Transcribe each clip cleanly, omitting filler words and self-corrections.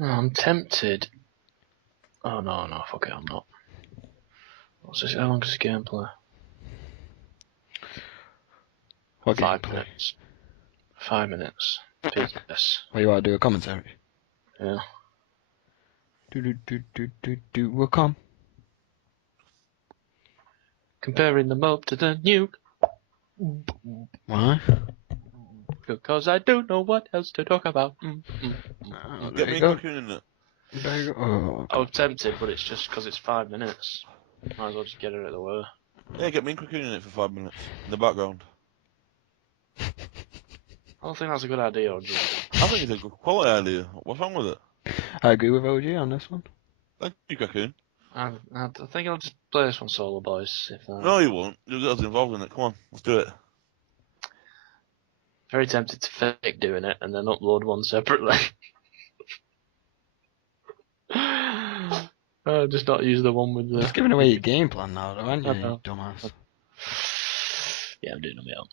Oh, I'm tempted. Oh no, fuck it, I'm not. What's this? How long is this gameplay? What 5 gameplay? minutes. 5 minutes. PS. What, you want to do a commentary? Yeah. We'll come. Comparing the M.O.A.B to the Nuke. Why? Because I don't know what else to talk about. Oh, Get there me you go. cooking in it. There you go. Oh, I was tempted, but it's just because it's 5 minutes. Might as well just get it out of the way. Yeah, get me cooking in it for 5 minutes. In the background. I don't think that's a good idea, Audrey. I think it's a good quality idea. What's wrong with it? I agree with OG on this one. Thank you, Cocoon. I think I'll just play this one solo, boys. No, you won't. You'll get us involved in it. Come on, let's do it. Very tempted to fake doing it and then upload one separately. Just not use the one with the... Just giving away your game plan now, though, aren't you, I know. you dumbass? Yeah, I'm doing them out.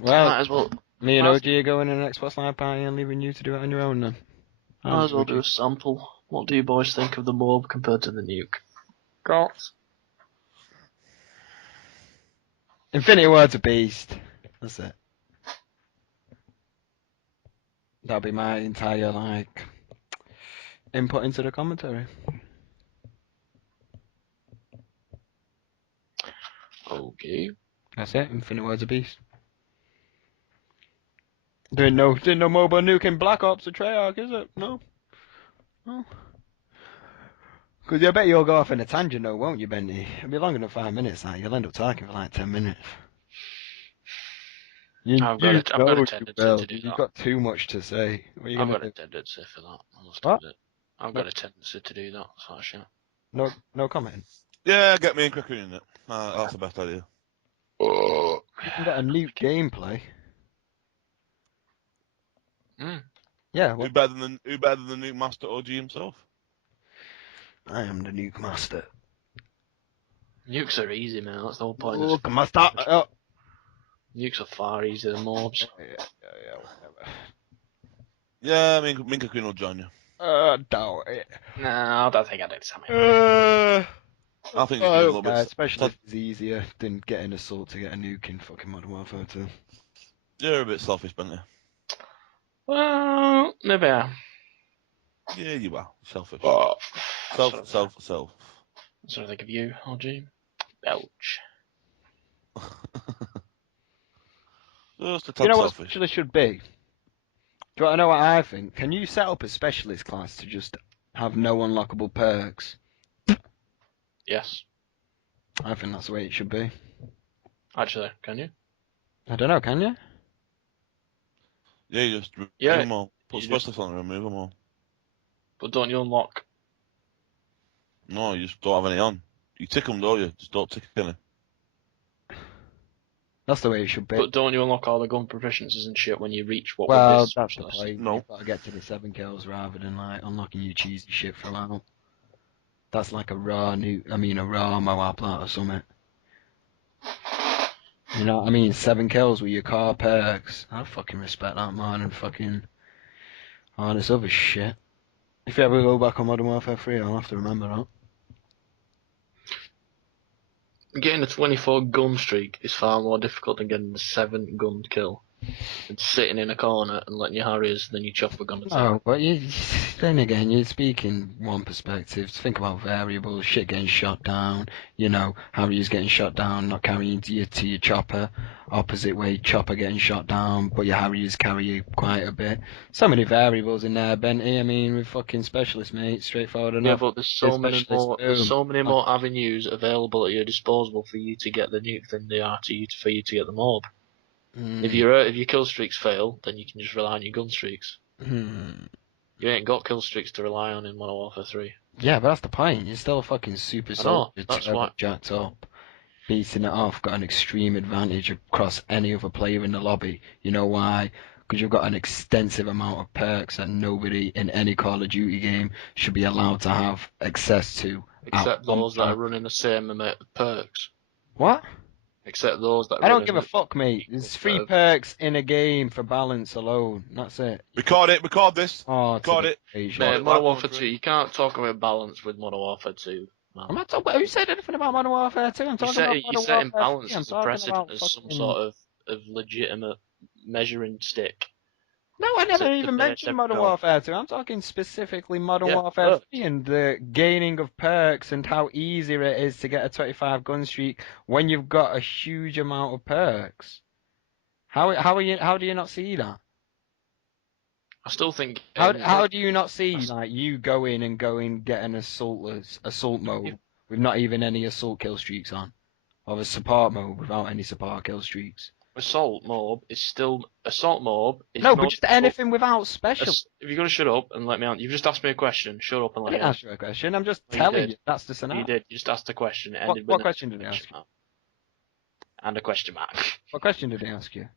Well, Might as well, me and might OG are going in an Xbox Live party and leaving you to do it on your own then. might as well do a sample. What do you boys think of the M.O.A.B compared to the Nuke? Gots. Infinity Ward's a beast. That's it. That'll be my entire, like, input into the commentary. Okay. That's it. Infinity Ward's a beast. Doing no mobile nuke in Black Ops or Treyarch, is it? No. No. Because I bet you'll go off in a tangent though, won't you, Benny? It'll be longer than 5 minutes, like, you'll end up talking for like 10 minutes. I've got a tendency to do You've that. got too much to say. What are you I've gonna got a do? tendency for that. I must What? admit. I've got a tendency to do that sort of shit. No comment. Yeah, get me and Cocoon in it. That's the best idea. You can get a nuke gameplay. Yeah, Who better than the new master OG himself? I am the nuke master. Nukes are easy, man. That's the whole point. Look, master. Oh. Nukes are far easier than M.O.A.Bs. Yeah, whatever. Yeah, me and Cocoon will join you. Doubt it. No, I don't think I did something. I think it's a little bit. Especially if it's easier than getting assault to get a nuke in fucking Modern Warfare 2. You're a bit selfish, Bentley. Well, maybe I am. Yeah, you are selfish. Oh, Self. That's what I think of you, OG. Belch. Just a You tad know what selfish. specialist should be? Do you want to know what I think? Can you set up a specialist class to just have no unlockable perks? Yes. I think that's the way it should be. Actually, can you? I don't know, can you? Yeah, you just remove them all. Put you specialists on and remove them all. But don't you unlock? No, you just don't have any on. You tick them, don't you? Just don't tick any. That's the way it should be. But don't you unlock all the gun proficiencies and shit when you reach what Well, with this that's the specialist? point. No. You've got to get to the 7 kills rather than like unlocking your cheesy shit throughout. That's like a raw MOAB or something. You know what I mean? 7 kills with your car perks. I fucking respect that, man, and fucking all this other shit. If you ever go back on Modern Warfare 3, I'll have to remember that. Getting a 24 gun streak is far more difficult than getting a 7 gun kill. And sitting in a corner and letting your Harriers, then you chop a gun attack. Oh, but then again, you're speaking one perspective. Think about variables, shit getting shot down, you know, Harry's getting shot down, not carrying you to your chopper. Opposite way, chopper getting shot down, but your Harriers carry you quite a bit. So many variables in there, Benty. I mean, with fucking specialists, mate, straightforward enough. Yeah, but there's so many more avenues available at your disposal for you to get the nuke than there are for you to get the M.O.A.B. If your kill streaks fail, then you can just rely on your gun streaks. You ain't got kill streaks to rely on in Modern Warfare 3. Yeah, but that's the point. You're still a fucking super soldier, that's why. jacked up, beating it off, got an extreme advantage across any other player in the lobby. You know why? Because you've got an extensive amount of perks that nobody in any Call of Duty game should be allowed to have access to. Except those that are running the same amount of perks. What? Except those that. I don't give a fuck, mate. There's 3 perks in a game for balance alone. That's it. Record this. Oh, Record it. Man, Modern Warfare 2, you can't talk about balance with Modern Warfare 2. Man. I'm not talking about, who said anything about Modern Warfare 2? I'm talking about you're setting balance 3. as a precedent as some sort of legitimate measuring stick. No, I never even mentioned Modern Warfare 2. I'm talking specifically Modern Warfare 3 and the gaining of perks and how easy it is to get a 25 gun streak when you've got a huge amount of perks. How do you not see that? I still think. How do you not see like you go in and get an assault mode with not even any assault kill streaks on, or a support mode without any support kill streaks? Assault MOAB is still assault MOAB. No, but just anything without special. If you're gonna shut up and let me answer, you've just asked me a question. Shut up and let me answer. I didn't ask you a question. I'm just telling you that's the scenario. You did. You just asked a question. It ended What question did I ask you? And a question mark. What question did I ask you?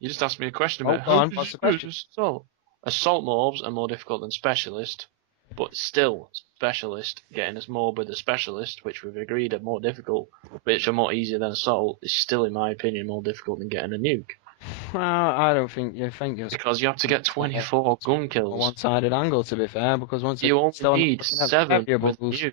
You just asked me a question about. What's the question? Assault MOABs are more difficult than specialist, but still specialist getting us MOAB with a specialist, which we've agreed are more difficult, which are more easier than assault, is still, in my opinion, more difficult than getting a nuke. Well, I don't think you're because you have to get 24 gun kills. A one-sided angle, to be fair, because once you only need 7 with nuke,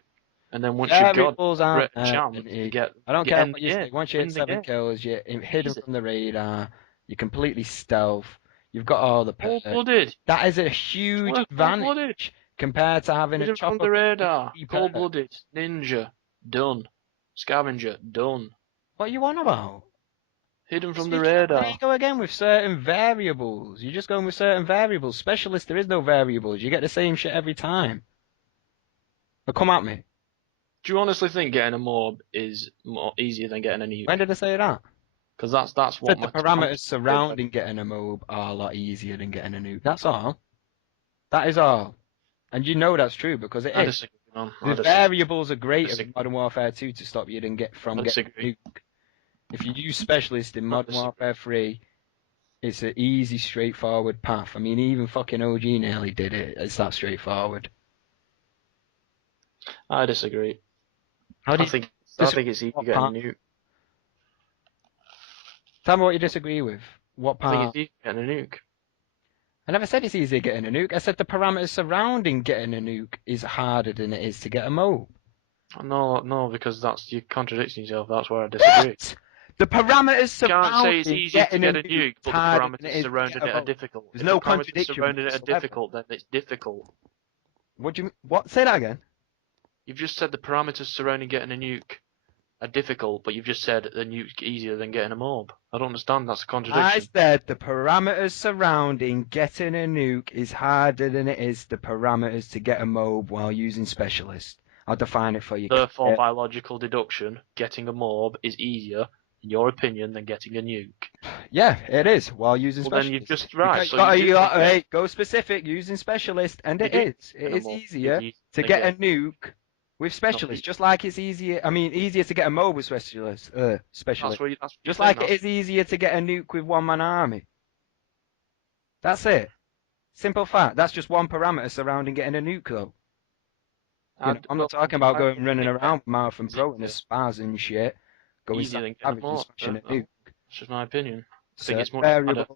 and then once you've got a chance to get, I don't care what you say. Once you hit 7 kills, you're hidden from the radar. You're completely stealth. You've got all the perks. Cold-blooded. That is a huge advantage compared to having a chopper. From the radar. Cold-blooded. Ninja. Done. Scavenger. Done. What are you on about? Hidden from the radar. There you go again with certain variables. You're just going with certain variables. Specialist, there is no variables. You get the same shit every time. But come at me. Do you honestly think getting a MOAB is easier than getting a nuke? When did I say that? Because that's what the parameters surrounding getting a MOAB are a lot easier than getting a nuke. That's all. That is all. And you know that's true because it is. The variables are greater in Modern Warfare 2 to stop you getting a nuke. If you use Specialist in Modern Warfare 3, it's an easy, straightforward path. I mean, even fucking OG nearly did it. It's that straightforward. I disagree. I think it's easy to get a nuke. Tell me what you disagree with. What part? I think it's easy getting a nuke. I never said it's easier getting a nuke. I said the parameters surrounding getting a nuke is harder than it is to get a MOAB. No, because you're contradicting yourself. That's where I disagree. What? The parameters surrounding you can't say it's easy to get a nuke, but the parameters surrounding it are difficult. There's no contradiction. Surrounding it are difficult, then it's difficult. What do you mean? What? Say that again. You've just said the parameters surrounding getting a nuke are difficult, but you've just said the nuke's easier than getting a MOAB. I don't understand. That's a contradiction. I said the parameters surrounding getting a nuke is harder than it is the parameters to get a MOAB while using Specialist. I'll define it for you. Therefore, by logical deduction, getting a MOAB is easier, in your opinion, than getting a nuke. Yeah, it is, while using Specialist. Then you've just, right. So go specific, using Specialist, and it is. It is easier to get a nuke with Specialist, just like it's easier to get a MOAB with Specialist. Just like it is easier to get a nuke with one-man army. That's it. Simple fact. That's just one parameter surrounding getting a nuke, though. I'm not talking about running around with Mouth and Pro and the spars and shit. Going savage and smashing a nuke. That's just my opinion. I think it's more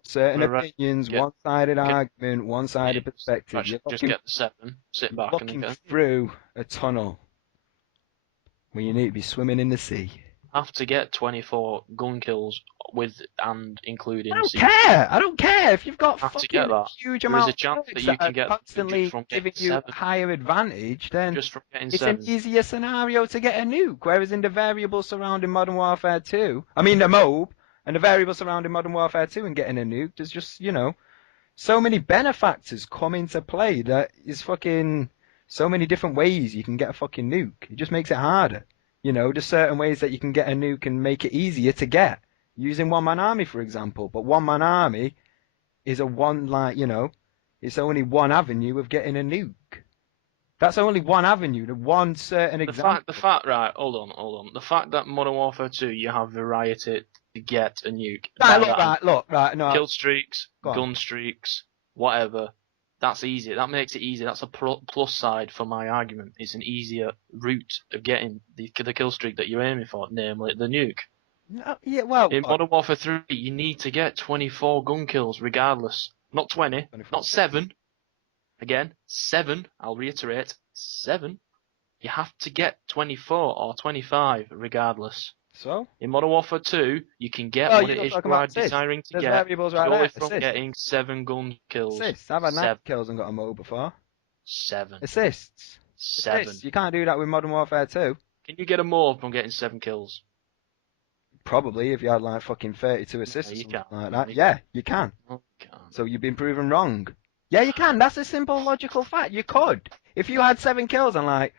certain opinions, one-sided argument, one-sided perspective. Just get the 7, sit back and looking through a tunnel where you need to be swimming in the sea. Have to get 24 gun kills with and including. I don't care if you've got fucking huge amount. There's a chance that you can get constantly giving you a higher advantage. Then it's an easier scenario to get a nuke. Whereas in the variable surrounding Modern Warfare 2, the MOAB and the variable surrounding Modern Warfare 2 and getting a nuke, there's just so many benefactors come into play that is fucking so many different ways you can get a fucking nuke. It just makes it harder. There's certain ways that you can get a nuke and make it easier to get. Using one-man army, for example. But one-man army is it's only one avenue of getting a nuke. That's only one avenue, the one certain example. Right, hold on. The fact that Modern Warfare 2, you have variety to get a nuke. Right, no. Kill streaks, gun streaks, whatever. That's easy. That makes it easy. That's a plus side for my argument. It's an easier route of getting the kill streak that you're aiming for, namely the nuke. No, yeah, well, In Modern Warfare 3, you need to get 24 gun kills regardless. Not 20, 24. not 7. Again, 7, I'll reiterate, 7. You have to get 24 or 25 regardless. So? In Modern Warfare 2, you can get Well, what it you're is talking you are about assists. desiring to There's get variables right purely there. from Assists. getting 7 gun kills. Assists. I've had 9 7. kills and got a MOAB before. 7. Assists. 7. Assists. You can't do that with Modern Warfare 2. Can you get a MOAB from getting 7 kills? Probably, if you had like fucking 32 assists No, or you something can't. like No, that. you Yeah, you can. No, you can't. So you've been proven wrong. Yeah, you can. That's a simple logical fact. You could. If you had 7 kills and like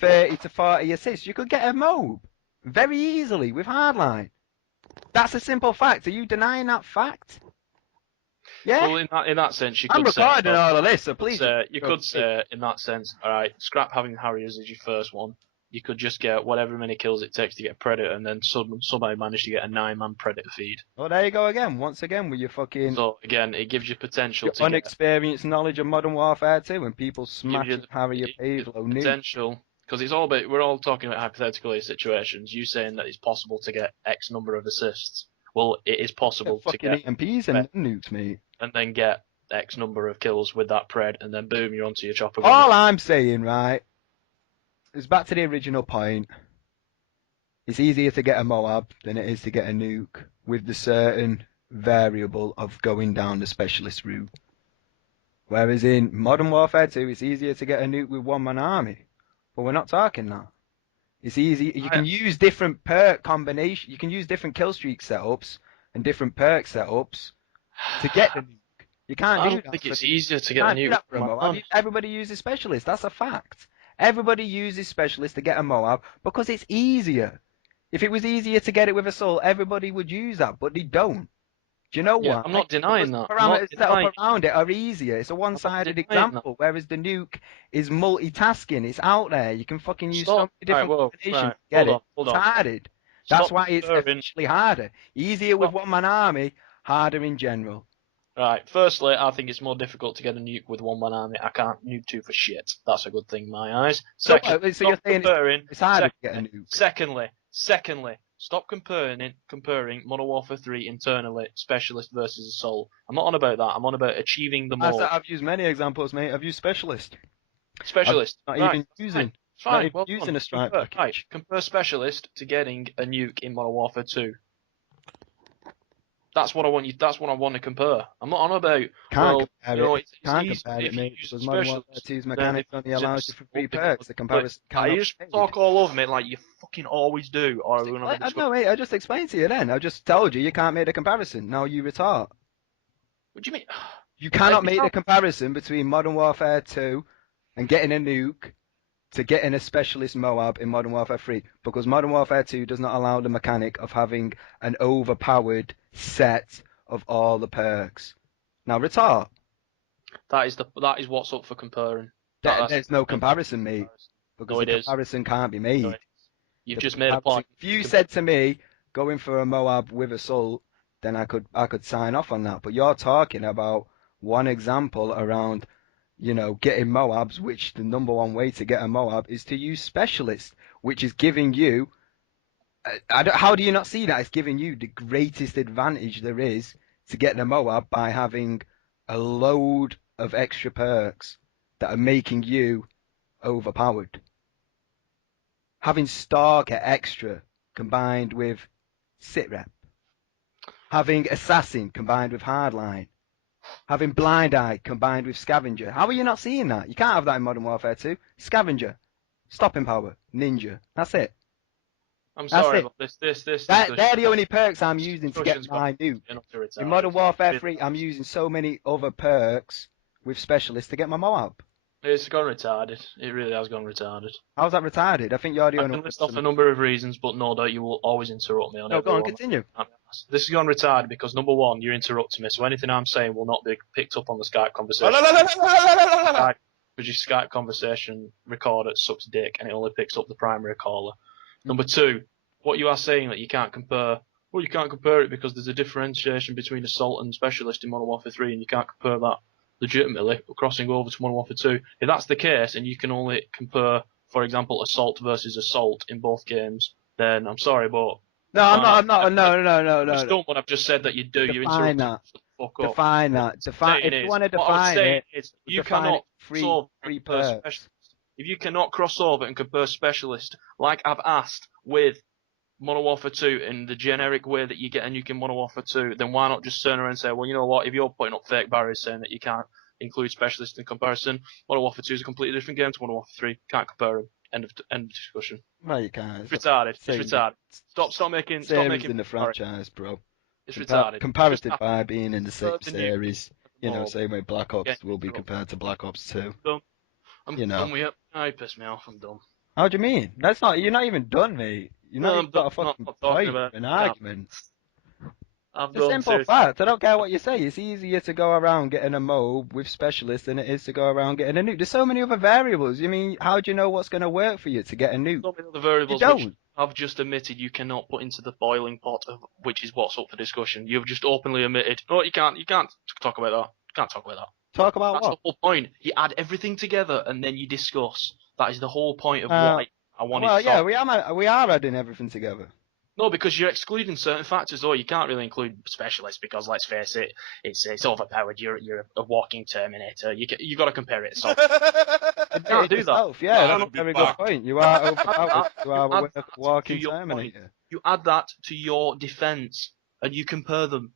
30 to 40 assists, you could get a MOAB very easily with hardline. That's a simple fact. Are you denying that fact? Yeah. Well, in that sense, you I'm could say. recording all of this, so please. You could say, in that sense, alright, scrap having Harriers as your first one. You could just get whatever many kills it takes to get Predator, and then somebody managed to get a 9-man Predator feed. Well, there you go again. Once again, with your fucking So, again, it gives you potential your to unexperienced knowledge of Modern Warfare 2 and people gives smashing you the, Harrier it gives Pavlo you nuke. potential, because it's all about, we're all talking about hypothetical situations. You saying that it's possible to get X number of assists. Well, it is possible to Fucking get, EMPs and nukes, mate. and then get X number of kills with that Pred, and then boom, you're onto your chopper. All I'm saying, right, is back to the original point. It's easier to get a MOAB than it is to get a nuke with the certain variable of going down the specialist route. Whereas in Modern Warfare 2, it's easier to get a nuke with one-man army. But we're not talking that. It's easy. You can use different perk combinations. You can use different killstreak setups and different perk setups to get the nuke. You can't do that. I don't think it's easier to get a nuke for a MOAB. Everybody uses specialists. That's a fact. Everybody uses specialists to get a MOAB because it's easier. If it was easier to get it with assault, everybody would use that, but they don't. Do you know Yeah, what? I'm not denying that. Parameters set up around it are easier. It's a one-sided example, whereas the nuke is multitasking. It's out there. You can fucking use so many different combinations to get it. It's harded. That's why it's essentially harder. Easier with one-man army, harder in general. Right, firstly, I think it's more difficult to get a nuke with one-man army. I can't nuke 2 for shit. That's a good thing in my eyes. Secondly, so you're saying it's harder to get a nuke? Secondly, stop comparing Modern Warfare 3 internally, Specialist versus Assault. I'm not on about that. I'm on about achieving the MOAB. I've used many examples, mate. I've used Specialist. Specialist. Not even using. Fine. Not even using a strike package. Right. Compare Specialist to getting a nuke in Modern Warfare 2. That's what I want you. That's what I want to compare. I'm not on about. Can't compare it, mate. Because Modern Warfare 2's mechanics only allows you for 3 perks. The comparison can't. You just talk all over me like you fucking always do. Or no, mate. I just explained to you then. I just told you can't make the comparison. Now you retard. What do you mean? You cannot make the comparison between Modern Warfare 2 and getting a nuke to getting a specialist MOAB in Modern Warfare 3, because Modern Warfare 2 does not allow the mechanic of having an overpowered set of all the perks. Now, retard. That is what's up for comparing. There's no comparison, mate, because the comparison can't be made. No, you've just made a point. If you said to me, going for a MOAB with assault, then I could sign off on that. But you're talking about one example around, getting MOABs, which the number one way to get a MOAB is to use specialist, which is giving you. How do you not see that? It's giving you the greatest advantage there is to get the MOAB by having a load of extra perks that are making you overpowered. Having Stalker extra combined with Sitrep. Having Assassin combined with Hardline. Having Blind Eye combined with Scavenger. How are you not seeing that? You can't have that in Modern Warfare 2. Scavenger, Stopping Power, Ninja. That's it. I'm sorry, but this. They're the only perks I'm using to get my nuke. In Modern Warfare 3, I'm using so many other perks with specialists to get my MOAB. It's gone retarded. It really has gone retarded. How's that retarded? I think you're the only one. I can list off a number of reasons, but no doubt you will always interrupt me on No, go on, continue. This has gone retarded because, number one, you're interrupting me, so anything I'm saying will not be picked up on the Skype conversation. Because your Skype conversation recorder sucks dick, and it only picks up the primary caller. Number two, what you are saying that you can't compare. Well, you can't compare it because there's a differentiation between Assault and Specialist in Modern Warfare 3, and you can't compare that legitimately crossing over to Modern Warfare 2. If that's the case, and you can only compare, for example, Assault versus Assault in both games, then I'm sorry, but No, I'm not. No. Just don't what I've just said that you do. You're Define interrupting. that. Shut the fuck up. Define that. Define. If you want to What I was define saying it, is you define cannot it free compare perks. specialist. If you cannot cross over and compare specialist, like I've asked with Modern Warfare 2 in the generic way that you get a nuke in Modern Warfare 2, then why not just turn around and say, well, you know what, if you're putting up fake barriers saying that you can't include specialists in comparison, Modern Warfare 2 is a completely different game to Modern Warfare 3. Can't compare them. End of discussion. Well, you can't. It's retarded. It's retarded. Stop making. Stop making. In the franchise, bro. It's retarded. Comparative by being in the same the series. You know, MOAB. same way Black Ops will be compared to Black Ops 2. I'm you know. done with it. I piss me off. I'm done. How do you mean? You're not even done, mate. You're not even got a fucking point, an argument. It's a simple fact. I don't care what you say. It's easier to go around getting a MOAB with specialists than it is to go around getting a nuke. There's so many other variables. You mean, how do you know what's going to work for you to get a nuke? So many other variables you don't. which I've just admitted you cannot put into the boiling pot of which is what's up for discussion. You've just openly admitted. No, you can't talk about that. You can't talk about that. Talk about That's what? the whole point. You add everything together and then you discuss. That is the whole point of why I wanted to talk. Well, we are adding everything together. No, because you're excluding certain factors. Though you can't really include specialists because, let's face it, it's overpowered. You're a walking Terminator. You got to compare it. So you can't do that. Yeah, that's a very good point. You are overpowered. You are a walking Terminator. You add that to your defense and you compare them.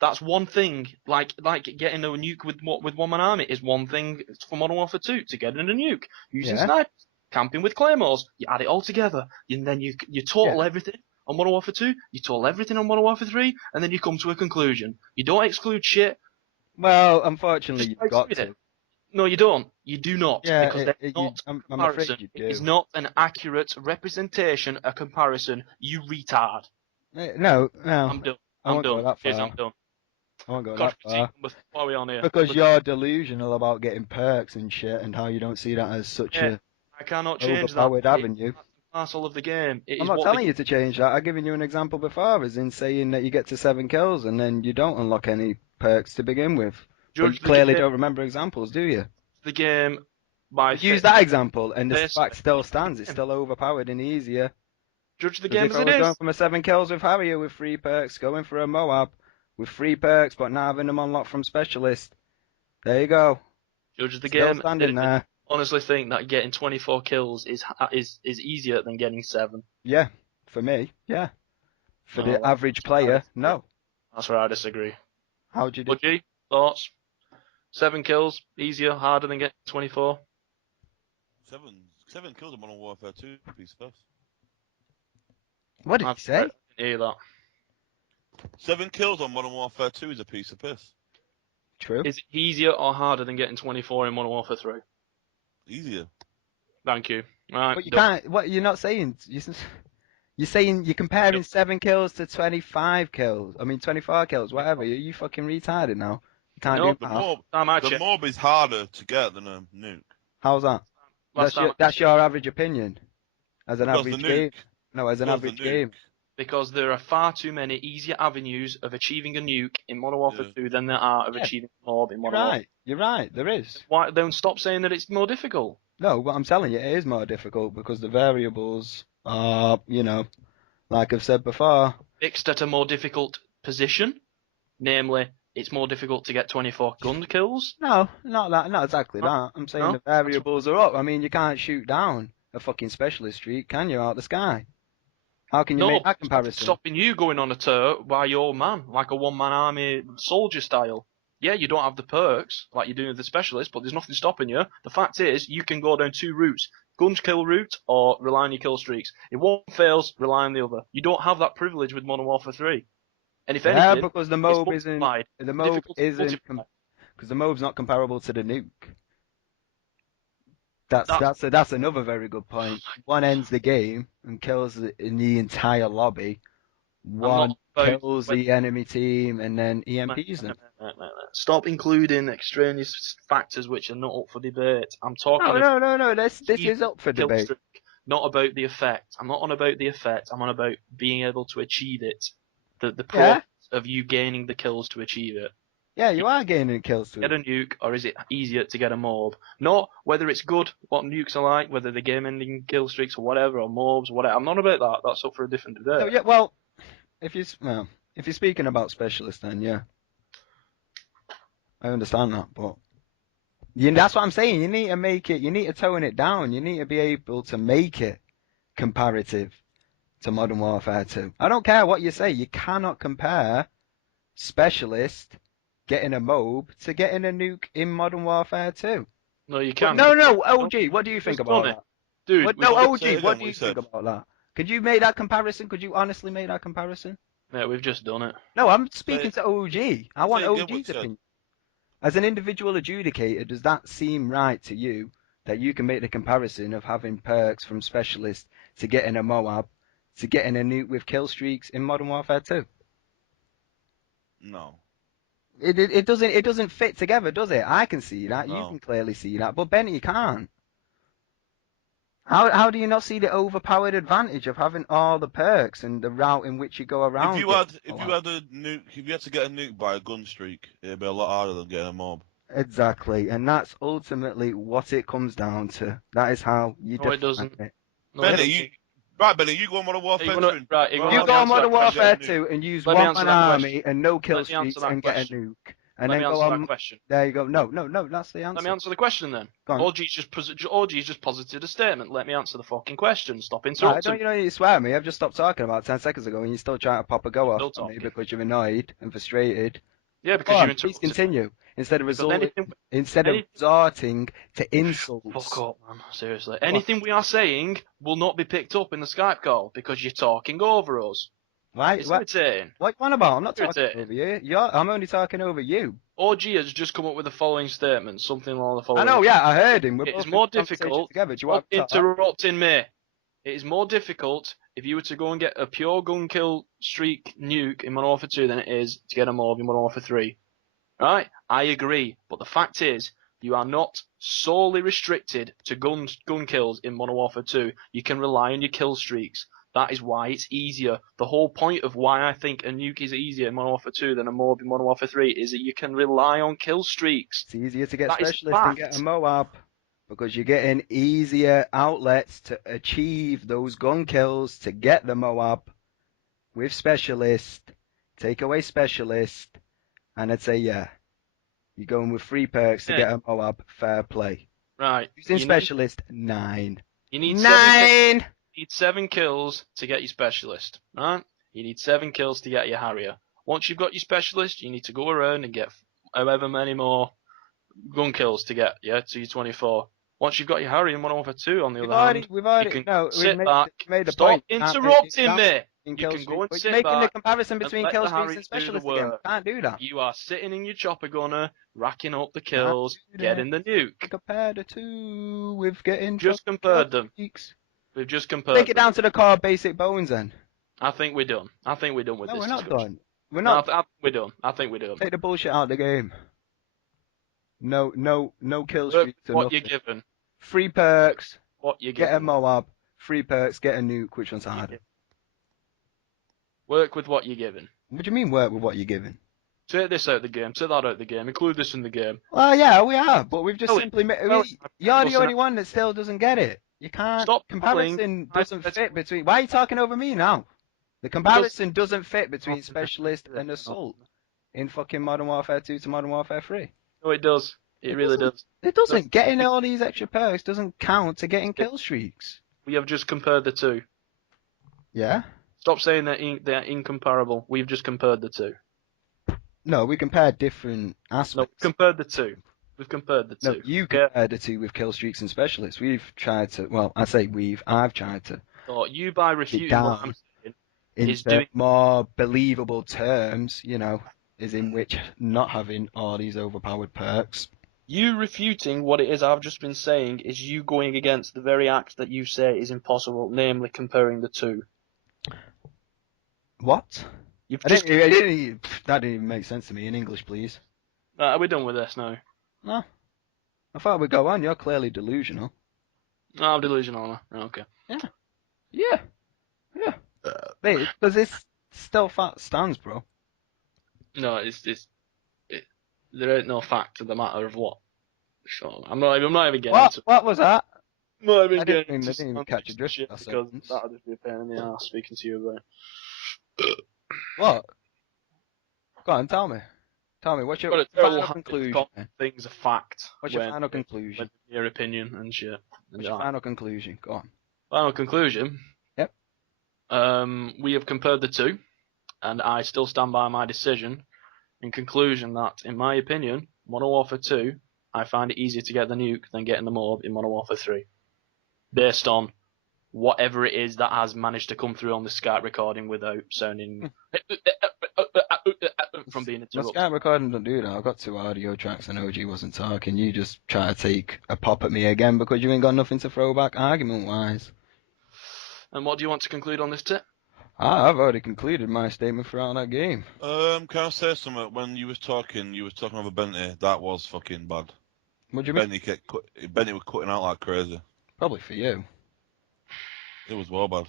That's one thing. Like getting a nuke with one-man army is one thing for Modern Warfare 2 to get in a nuke using snipers, camping with claymores. You add it all together, and then you total everything. On Modern Warfare 2, you total everything on Modern Warfare 3, and then you come to a conclusion. You don't exclude shit. Well, unfortunately, you've got to. No, you don't. You do not. Yeah, because I'm afraid you do. It is not an accurate representation, a comparison. You retard. No. I'm done. I'm done. Yes, I'm done. I won't go that far. What are we on here? Because you're delusional about getting perks and shit, and how you don't see that as such a I cannot change overpowered avenue. Parcel of the game. I'm not telling you to change that. I've given you an example before, as in saying that you get to 7 kills and then you don't unlock any perks to begin with. But you clearly don't remember examples, do you? The game use that example, and the fact still stands. It's still overpowered and easier. Judge the game as it is. is. Going from a 7 kills with Harrier with 3 perks, going for a MOAB with 3 perks, but not having them unlocked from specialist. There you go. Judge the still game. Standing there. Honestly think that getting 24 kills is easier than getting 7. Yeah, for me, yeah. For the average player, no. That's where I disagree. How would you do? Budgie, thoughts? 7 kills, easier, harder than getting 24? 7 kills in Modern Warfare 2, piece of piss. What did you say? I didn't hear that. 7 kills on Modern Warfare 2 is a piece of piss. True. Is it easier or harder than getting 24 in Modern Warfare 3? Easier. Thank you. Right. But you can't. What you're not saying? You're saying you're comparing 7 kills to 25 kills. I mean 24 kills, whatever. You fucking retarded now. You can't do that. The MOAB is harder to get than a nuke. How's that? That's your average opinion, as an average game. No, as an average game. Because there are far too many easier avenues of achieving a nuke in Modern Warfare 2 than there are of achieving a MOAB in Modern Warfare. You're right, there is. Why don't stop saying that it's more difficult? No, but I'm telling you, it is more difficult because the variables are, like I've said before, fixed at a more difficult position. Namely, it's more difficult to get 24 gun kills. No, not exactly that. I'm saying the variables are up. I mean, you can't shoot down a fucking specialist streak, can you, out the sky? How can you make that comparison? Stopping you going on a tour by your man, like a one-man army soldier style. Yeah, you don't have the perks like you do with the specialist, but there's nothing stopping you. The fact is, you can go down 2 routes. Gun kill route or rely on your kill streaks. If one fails, rely on the other. You don't have that privilege with Modern Warfare 3. And if anything, because the MOAB isn't, because the MOAB's not comparable to the nuke. That's another very good point. One ends the game and kills in the entire lobby. One kills the enemy team and then EMPs them. Stop including extraneous factors which are not up for debate. I'm talking. No. This is up for debate. Not about the effect. I'm not on about the effect. I'm on about being able to achieve it. The process of you gaining the kills to achieve it. Yeah, you are gaining kills to get a nuke, or is it easier to get a MOAB? Not whether it's good, what nukes are like, whether the game-ending kill streaks or whatever, or MOABs, whatever. I'm not about that. That's up for a different debate. No, well, if you're speaking about specialists, then yeah, I understand that. But that's what I'm saying. You need to make it. You need to tone it down. You need to be able to make it comparative to Modern Warfare 2. I don't care what you say. You cannot compare specialist getting a MOAB to getting a nuke in Modern Warfare 2. No, you can't. No, OG, what do you think about that? Dude, no, OG, say what again do what you you think said. about that? Could you make that comparison? Could you honestly make that comparison? Yeah, we've just done it. No, I'm speaking to OG. I want say again what you OG's said. opinion. As an individual adjudicator, does that seem right to you that you can make the comparison of having perks from specialist to getting a MOAB to getting a nuke with kill streaks in Modern Warfare 2? No. It doesn't fit together, does it? I can see that. You No. can clearly see that, but Benny can't. How do you not see the overpowered advantage of having all the perks and the route in which you go around? If you had a nuke, if you had to get a nuke by a gun streak, it'd be a lot harder than getting a mob. Exactly, and that's ultimately what it comes down to. That is how you No, it define doesn't. it. No, Benny, Benny, you go on Modern Warfare 2. Right, You go on Modern Warfare 2 and use one-man army and no kill streaks and get a nuke. And then go on. There you go. No, that's the answer. Let me answer the question then. OG's just posited a statement. Let me answer the fucking question. Stop interrupting. You don't need to swear at me. I've just stopped talking about 10 seconds ago and you're still trying to pop a go off on me because you're annoyed and frustrated. Yeah, because you interrupted. Please continue. Instead of resorting to insults. Fuck up, man. Seriously. Anything we are saying will not be picked up in the Skype call because you're talking over us. Why? It's irritating. What you on about? I'm not talking over you. I'm only talking over you. OG has just come up with the following statement, something along the following. I know, yeah, I heard him. It is more difficult. Stop interrupting me. It is more difficult if you were to go and get a pure gun kill streak nuke in Modern Warfare 2 than it is to get a MOAB in Modern Warfare 3. Right? I agree, but the fact is, you are not solely restricted to gun kills in Modern Warfare 2. You can rely on your kill streaks. That is why it's easier. The whole point of why I think a nuke is easier in Modern Warfare 2 than a MOAB in Modern Warfare 3 is that you can rely on kill streaks. It's easier to get specialist and get a MOAB because you're getting easier outlets to achieve those gun kills to get the MOAB with specialist. Take away specialist, and I'd say, yeah, you're going with 3 perks to get a MOAB. Fair play. Right. Using specialist, 9. You need 9! You need 7 kills to get your specialist, right? You need 7 kills to get your Harrier. Once you've got your specialist, you need to go around and get however many more gun kills to get, to your 24. Once you've got your Harrier in Modern Warfare 2, on the other hand, you can sit back. Stop interrupting me. You can go and sit back. Making the comparison between kill streaks and specialist again. Can't do that. You are sitting in your chopper gunner, racking up the kills, getting the nuke. Compare the two with getting. Just compared them. We've just compared. Take it down to the core basic bones then. I think we're done. I think we're done with this. No, we're not done. We're not. I think we're done. I think we're done. Take the bullshit out of the game. No kill streaks. What you're given. 3 perks. What you given. Get a MOAB. 3 perks. Get a nuke. Which one's harder? Work with what you're given. What do you mean work with what you're given? Take this out of the game. Take that out of the game. Include this in the game. Well, yeah, we are, but we've just simply. You're the only one that still doesn't get it. You can't. Stop. Comparison doesn't fit between. Why are you talking over me now? The comparison doesn't fit between specialist and assault in fucking Modern Warfare 2 to Modern Warfare 3. No, it does. It really does. It doesn't. Getting all these extra perks doesn't count to getting kill streaks. We have just compared the two. Yeah. Stop saying they're incomparable. We've just compared the two. No, we compared different aspects. No, compared the two. We've compared the two. No, you compared the two with kill streaks and specialists. We've tried to. Well, I say I've tried to. Oh, you by refuting what I'm saying is doing more believable terms. Is in which not having all these overpowered perks. You refuting what it is I've just been saying is you going against the very act that you say is impossible, namely comparing the two. What? That didn't even make sense to me. In English, please. Are we done with this now? No. I thought we'd go on. You're clearly delusional. No, I'm delusional. Okay. Yeah. Wait, does this still stands, bro? No, there ain't no fact to the matter of what. So I'm not even getting into it. What was that? I'm not even I getting didn't even catch a drift because that'll just be a pain in the ass speaking to you about. What? Go on, tell me. Tell me, what's your Got a terrible final habit of conclusion? calling things a fact. What's your when- final conclusion? when your opinion and shit. What's your final conclusion? Go on. Final conclusion. Yep. We have compared the two, and I still stand by my decision. In conclusion, that in my opinion, Modern Warfare 2, I find it easier to get the nuke than getting the MOAB in Modern Warfare 3, based on whatever it is that has managed to come through on the Skype recording without sounding from being My interrupted. Skype recording don't do that. I've got 2 audio tracks and OG wasn't talking. You just try to take a pop at me again because you ain't got nothing to throw back argument-wise. And what do you want to conclude on this tip? I've already concluded my statement throughout that game. Can I say something? When you was talking over Benty. That was fucking bad. What do you mean? Benty was cutting out like crazy. Probably for you. It was well bad.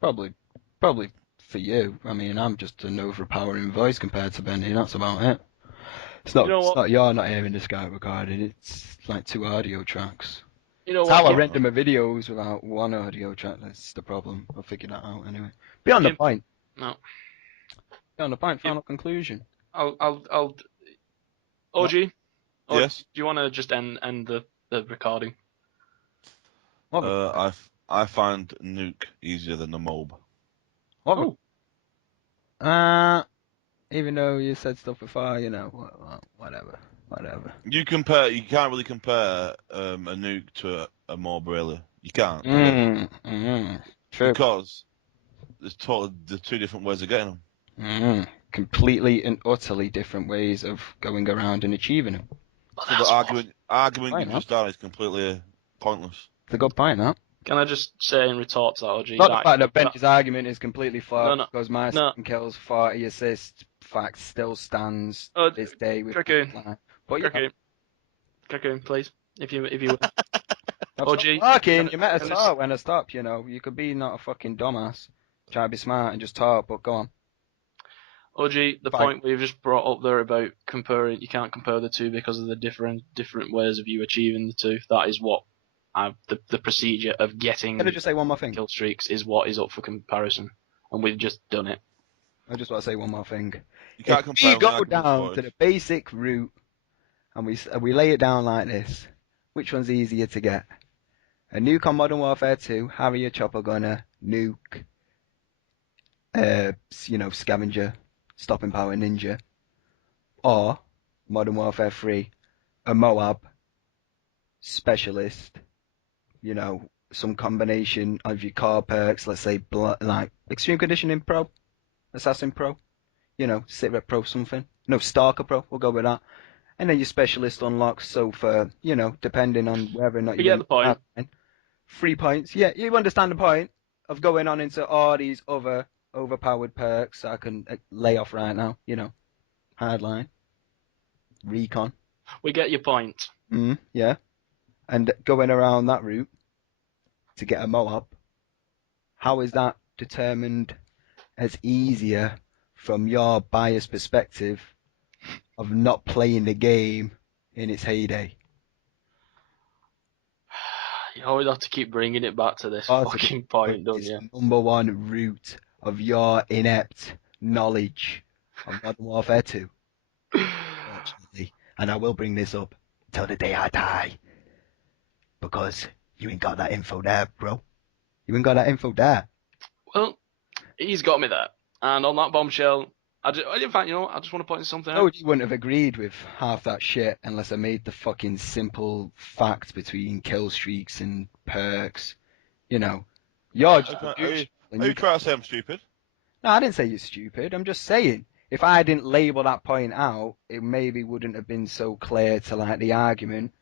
Probably for you. I mean, I'm just an overpowering voice compared to Benny. That's about it. It's not. You're not hearing the Skype recording. It's like 2 audio tracks. You know It's what? how I render my videos without 1 audio track. That's the problem. I'll figure that out anyway. Beyond the point. No. Beyond the point. Final conclusion. I'll. OG. Yes. Do you want to just end the recording? I find Nuke easier than the M.O.A.B. What? Even though you said stuff before, you know, whatever. You can't really compare a Nuke to a M.O.A.B. really. You can't. True. Because there's 2 different ways of getting them. Completely and utterly different ways of going around and achieving them. So the argument you've just done is completely pointless. It's a good point, that. Can I just say in retort to that, OG? Not the fact that Ben's argument is completely flawed because my 7 kills, 40 assists fact still stands this day with Cocoon, please. If you will. OG. Talking, you met a talk when I stop, you know. You could be not a fucking dumbass. Try to be smart and just talk, but go on. OG, the point we've just brought up there about comparing, you can't compare the two because of the different ways of you achieving the two. That is what the procedure of getting. Can I just say one more thing? Kill streaks is what is up for comparison, and we've just done it. I just want to say one more thing. You can't compare. We go down to the basic route, and we lay it down like this. Which one's easier to get? A nuke on Modern Warfare 2, Harrier chopper gunner, nuke, scavenger, stopping power ninja, or Modern Warfare 3, a MOAB, specialist, you know, some combination of your core perks, let's say like Extreme Conditioning Pro, Assassin Pro, you know, Sitrep Pro something. No, Stalker Pro, we'll go with that. And then your specialist unlocks, so for, you know, depending on whether or not you get the point. 3 points. Yeah, you understand the point of going on into all these other overpowered perks I can lay off right now, you know. Hardline. Recon. We get your point. Yeah. And going around that route to get a MOAB, how is that determined as easier from your biased perspective of not playing the game in its heyday? You always have to keep bringing it back to this fucking point, don't you? Number 1 route of your inept knowledge of Modern Warfare 2. Unfortunately. And I will bring this up till the day I die. Because you ain't got that info there, bro. You ain't got that info there. Well, he's got me there. And on that bombshell, in fact, you know, I just want to point something out. No, you wouldn't have agreed with half that shit unless I made the fucking simple fact between kill streaks and perks. You know, you're just Are you trying to say I'm stupid? No, I didn't say you're stupid. I'm just saying, if I didn't label that point out, it maybe wouldn't have been so clear to like the argument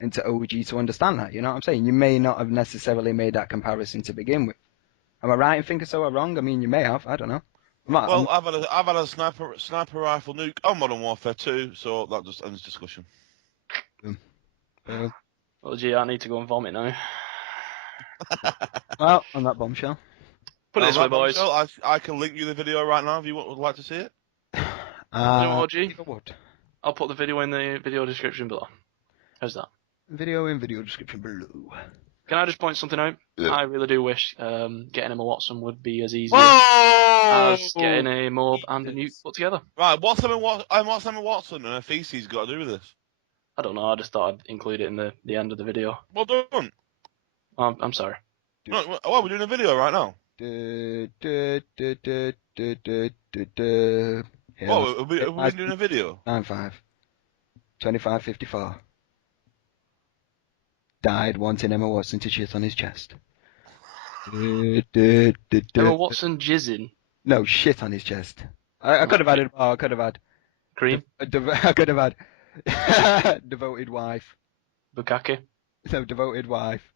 and to OG to understand that. You know what I'm saying? You may not have necessarily made that comparison to begin with. Am I right in thinking so or wrong? I mean, you may have. I don't know. I've had a sniper rifle nuke on Modern Warfare 2, so that just ends discussion. Well, gee, I need to go and vomit now. Well, on that bombshell. Put it this way, boys. I can link you the video right now if you would like to see it. You know what, OG? What? I'll put the video in the video description below. How's that? Video in video description below. Can I just point something out? Yeah. I really do wish getting Emma Watson would be as easy as getting a M.O.A.B. and a Nuke put together. Right, what's Emma Watson and her feces got to do with this? I don't know, I just thought I'd include it in the end of the video. Well done. I'm sorry. No, we're doing a video right now. What, are we doing a video? 9-5. 25-54. Died wanting Emma Watson to shit on his chest. Emma Watson jizzing? No, shit on his chest. I could have added. Oh, I could have had. Cream? I could have had. Devoted wife. Bukkake? No, devoted wife.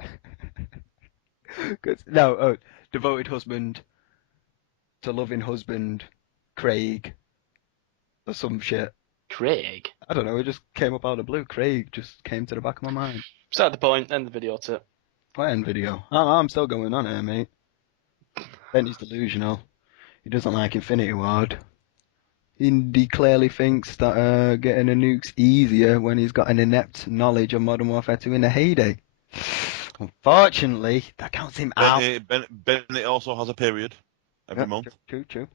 Devoted husband. To loving husband. Craig. Or some shit. Craig? I don't know, it just came up out of the blue. Craig just came to the back of my mind. Start the point, end the video, tip. What end video? I'm still going on here, mate. Benny's delusional. He doesn't like Infinity Ward. He clearly thinks that getting a nuke's easier when he's got an inept knowledge of Modern Warfare 2 in the heyday. Unfortunately, that counts him out. Benny also has a period every month. True.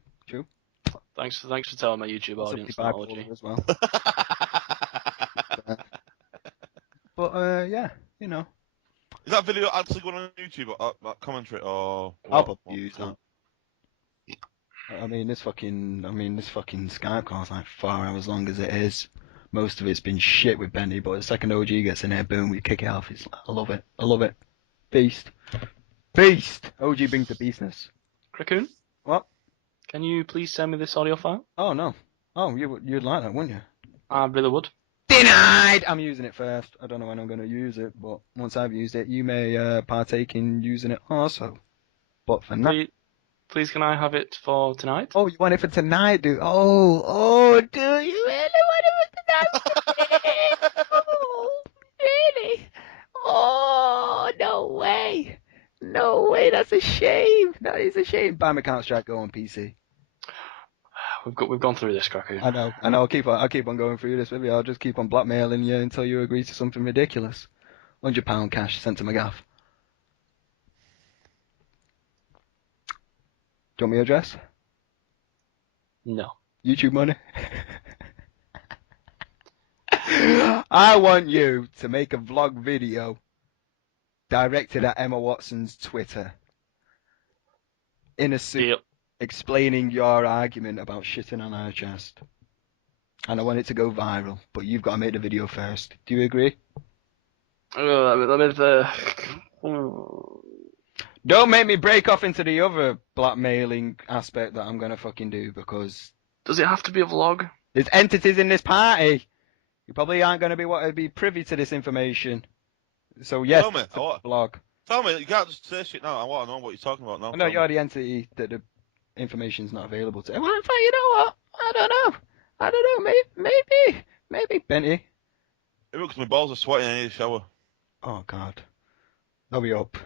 Thanks for telling my YouTube audience that as well. But yeah, you know. Is that video actually going on YouTube? That commentary or? I'll probably use that. I mean, this fucking Skype call's like 4 hours long as it is. Most of it's been shit with Benny, but the second OG gets in there, boom, we kick it off. It's like, I love it. Beast. OG brings the beastness. Raccoon? What? Can you please send me this audio file? Oh no. Oh, you'd like that, wouldn't you? I really would. Denied! I'm using it first. I don't know when I'm going to use it, but once I've used it, you may partake in using it also. But for now... Please, can I have it for tonight? Oh, you want it for tonight, dude? Oh, do you really want it for tonight? Oh, really? Oh, no way. No way, that's a shame. That is a shame. Buy me Counter-Strike, go on PC. We've gone through this, Cracker. I know. I'll keep on going through this with you. I'll just keep on blackmailing you until you agree to something ridiculous. £100 cash sent to my gaff. Do you want my address? No. YouTube money? I want you to make a vlog video directed at Emma Watson's Twitter in a suit explaining your argument about shitting on her chest. And I want it to go viral, but you've got to make the video first. Do you agree? Don't make me break off into the other blackmailing aspect that I'm going to fucking do, because... Does it have to be a vlog? There's entities in this party. You probably aren't going to be privy to this information. So yes, vlog. Tell me, you can't just say shit now. I want to know what you're talking about now. No, you're the entity that the information's not available to. Well, in fact, you know what? I don't know. Maybe. Benny. It looks my balls are sweating. I need a shower. Oh, God. I'll be up.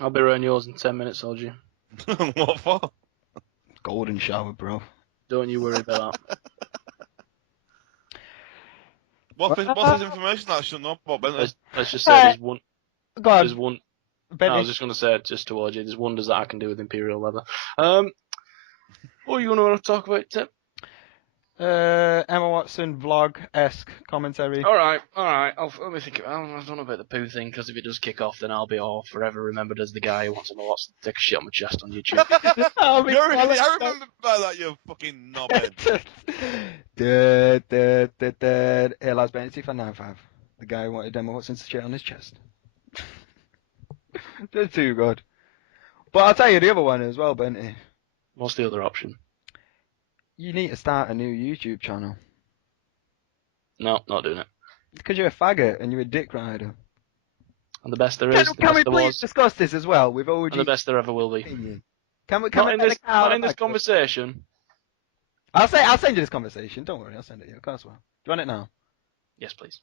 I'll be around yours in 10 minutes, OG. What for? Golden shower, bro. Don't you worry about that. What's this information that I shouldn't know about, Bentley? Let's just say there's one. God. There's one. Bentley. I was just going to say it just towards you. There's wonders that I can do with Imperial leather. What are you going to want to talk about, Tip? Emma Watson vlog-esque commentary. All right. Let me think. I don't know about the poo thing, because if it does kick off, then I'll be forever remembered as the guy who wants Emma Watson to take a shit on my chest on YouTube. I remember that, you fucking knobhead. Hey, lads, Benny 2595. The guy who wanted Emma Watson to shit on his chest. They're too good. But I'll tell you the other one as well, Benny. What's the other option? You need to start a new YouTube channel. No, not doing it. Because you're a faggot and you're a dick rider. And the best there is. Can we please discuss this as well with OG? And the best there ever will be. Not in this conversation. I'll send you this conversation. Don't worry, I'll send it to you. Of course, well. Do you want it now? Yes, please.